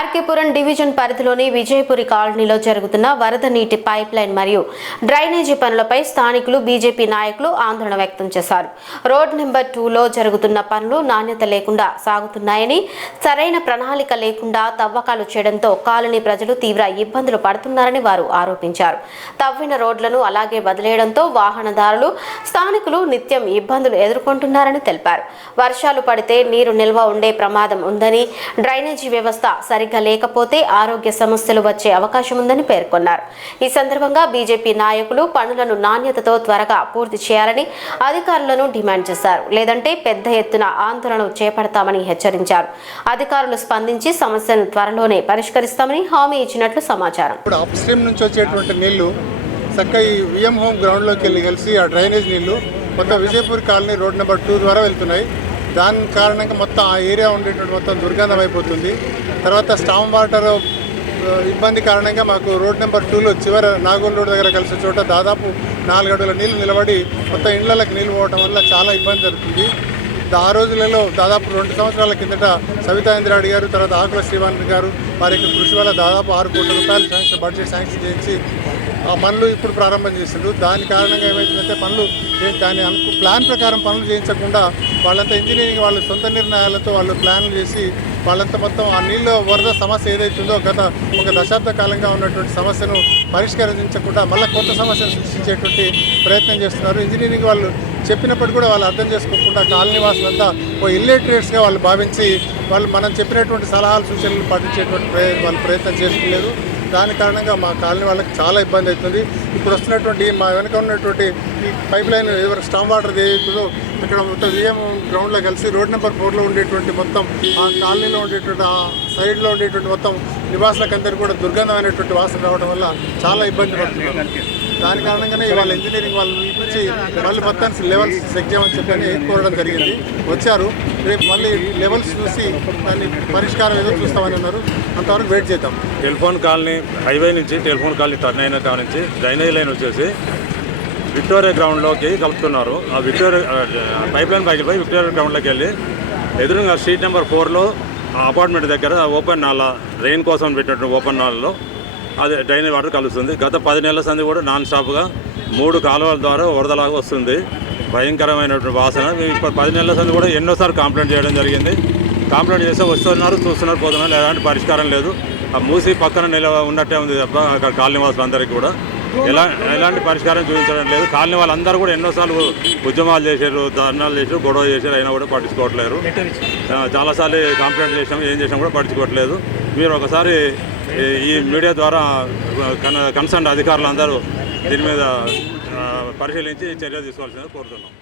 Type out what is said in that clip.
RK Puram division పరిధిలోని విజయపురి కాలనీలో జరుగుతున్న వరద నీటి పైప్ లైన్ మరియు డ్రైనేజీ పనులపై స్థానికులు బీజేపీ నాయకులు ఆందోళన వ్యక్తం చేశారు. రోడ్ నెంబర్ 2లో జరుగుతున్న పనులు నాణ్యత లేకుండా సాగుతున్నాయని, సరైన ప్రణాళిక లేకుండా తవ్వకాలు చేయడంతో కాలనీ ప్రజలు తీవ్ర ఇబ్బందులు పడుతున్నారని వారు ఆరోపించారు. తవ్విన రోడ్లను అలాగే వదిలేయడంతో వాహనదారులు, స్థానికులు నిత్యం ఇబ్బందులు ఎదుర్కొంటున్నారని తెలిపారు. వర్షాలు పడితే నీరు నిల్వ ఉండే ప్రమాదం ఉందని, డ్రైనేజీ వ్యవస్థ సరిగ్గా లేకపోతే ఆరోగ్య సమస్యలు వచ్చే అవకాశం ఉందని పేర్కొన్నారు. ఈ సందర్భంగా బీజేపీ నాయకులు పనులను నాణ్యతతో త్వరగా పూర్తి చేయాలని అధికారులను డిమాండ్ చేశారు. లేదంటే పెద్ద ఎత్తున ఆందోళన చేపడతామని హెచ్చరించారు. అధికారులు స్పందించి సమస్యను త్వరలోనే పరిష్కరిస్తామని హామీ ఇచ్చినట్లు సమాచారం. అప్స్ట్రీమ్ నుంచి వచ్చేటువంటి నీళ్లు చక్కగా ఈ విఎం హోమ్ గ్రౌండ్లోకి వెళ్ళి కలిసి ఆ డ్రైనేజ్ నీళ్లు మొత్తం విజయపూర్ కాలనీ రోడ్ నెంబర్ 2 ద్వారా వెళ్తున్నాయి. దాని కారణంగా మొత్తం ఆ ఏరియా ఉండేటువంటి మొత్తం దుర్గంధం అయిపోతుంది. తర్వాత స్టామ్ వాటర్ ఇబ్బంది కారణంగా మాకు రోడ్ నెంబర్ 2లో చివరి నాగోల్ రోడ్ దగ్గర కలిసే చోట దాదాపు 4 అడుగుల నీళ్లు నిలబడి మొత్తం ఇళ్లకి నీళ్లు పోవడం వల్ల చాలా ఇబ్బంది జరుగుతుంది. ఆ రోజులలో దాదాపు 2 సంవత్సరాల కిందట సవితా ఇంద్రాడి గారు, తర్వాత ఆకుల శ్రీవాణి గారు వారి యొక్క కృషి వల్ల దాదాపు 6 కోట్ల రూపాయలు బడ్జెట్ శాంక్షన్ చేసి ఆ పనులు ఇప్పుడు ప్రారంభం చేసిండ్రు. దాని కారణంగా ఏమవుతుందంటే పనులు దాని ప్లాన్ ప్రకారం పనులు చేయించకుండా వాళ్ళంతా ఇంజనీరింగ్ వాళ్ళ సొంత నిర్ణయాలతో వాళ్ళు ప్లాన్లు చేసి వాళ్ళంతా మొత్తం ఆ నీళ్ళ వరద సమస్య ఏదైతుందో గత ఒక దశాబ్ద కాలంగా ఉన్నటువంటి సమస్యను పరిష్కరించకుండా మళ్ళీ కొత్త సమస్యను సృష్టించేటువంటి ప్రయత్నం చేస్తున్నారు. ఇంజనీరింగ్ వాళ్ళు చెప్పినప్పుడు కూడా వాళ్ళు అర్థం చేసుకోకుండా కాలనీ వాసులంతా ఓ ఇల్లిటరేట్స్గా వాళ్ళు భావించి వాళ్ళు మనం చెప్పినటువంటి సలహాలు సూచనలు పాటించేటువంటి వాళ్ళు ప్రయత్నం చేసుకోలేదు. దాని కారణంగా మా కాలనీ వాళ్ళకి చాలా ఇబ్బంది అవుతుంది. ఇప్పుడు వస్తున్నటువంటి మా వెనుక ఉన్నటువంటి ఈ పైప్ లైన్ ఎవరు స్టామ్ వాటర్ ఏదైతుందో అక్కడ మొత్తం విఎం గ్రౌండ్లో కలిసి రోడ్ నెంబర్ 4లో ఉండేటువంటి మొత్తం ఆ కాలనీలో ఉండేటువంటి ఆ సైడ్లో ఉండేటువంటి మొత్తం నివాసులకందరికీ కూడా దుర్గంధమైనటువంటి వాసన రావడం వల్ల చాలా ఇబ్బంది పడుతున్నారు. దాని కారణంగానే ఇవాళ ఇంజనీరింగ్ వాళ్ళు పిలిపించి మళ్ళీ మొత్తానికి లెవెల్స్ చెక్ చేయమని చెప్పని కోరడం జరిగింది. వచ్చారు, రేపు మళ్ళీ లెవెల్స్ చూసి దాన్ని పరిష్కారం ఏదో చూస్తామని అన్నారు. అంతవరకు వెయిట్ చేద్దాం. టెలిఫోన్ కాలనీ హైవే నుంచి టెలిఫోన్ కాలనీ టర్న్ అయిన కాడ నుంచి డ్రైనేజ్ లైన్ వచ్చేసి విక్టోరియా గ్రౌండ్లోకి కలుపుతున్నారు. ఆ పైప్ లైన్ పైకి పోయి విక్టోరియా గ్రౌండ్లోకి వెళ్ళి ఎదురుగా స్ట్రీట్ నెంబర్ 4లో అపార్ట్మెంట్ దగ్గర ఓపెన్ నాల రెయిన్ కోసం పెట్టినటువంటి ఓపెన్ నాలలో అది డ్రైనేజ్ వాటర్ కలుస్తుంది. గత 10 నెలల సంది కూడా నాన్ స్టాప్గా 3 కాలువల ద్వారా వరదలాగా వస్తుంది. భయంకరమైనటువంటి వాసన. ఇప్పుడు 10 నెలల సంది కూడా ఎన్నోసార్లు కంప్లైంట్ చేయడం జరిగింది. కంప్లైంట్ చేస్తే వస్తున్నారు, చూస్తున్నారు, పోతున్నారు, ఎలాంటి పరిష్కారం లేదు. ఆ మూసి పక్కన ఉన్నట్టే ఉంది తప్ప అక్కడ కాలనీ వాసులందరికీ కూడా ఎలాంటి పరిష్కారం చూపించడం లేదు. కాలనీ వాళ్ళందరూ కూడా ఎన్నోసార్లు ఉద్యమాలు చేశారు, ధర్నాలు చేశారు, గొడవ చేశారు, అయినా కూడా పట్టించుకోవట్లేరు. చాలాసార్లు కంప్లైంట్ చేసాము, ఏం చేసినా కూడా పట్టించుకోవట్లేదు. మీరు ఒకసారి ఈ మీడియా ద్వారా కన్సర్న్ అధికారులందరూ దీని మీద పరిశీలించి చర్యలు తీసుకోవాల్సిందిగా కోరుతున్నాం.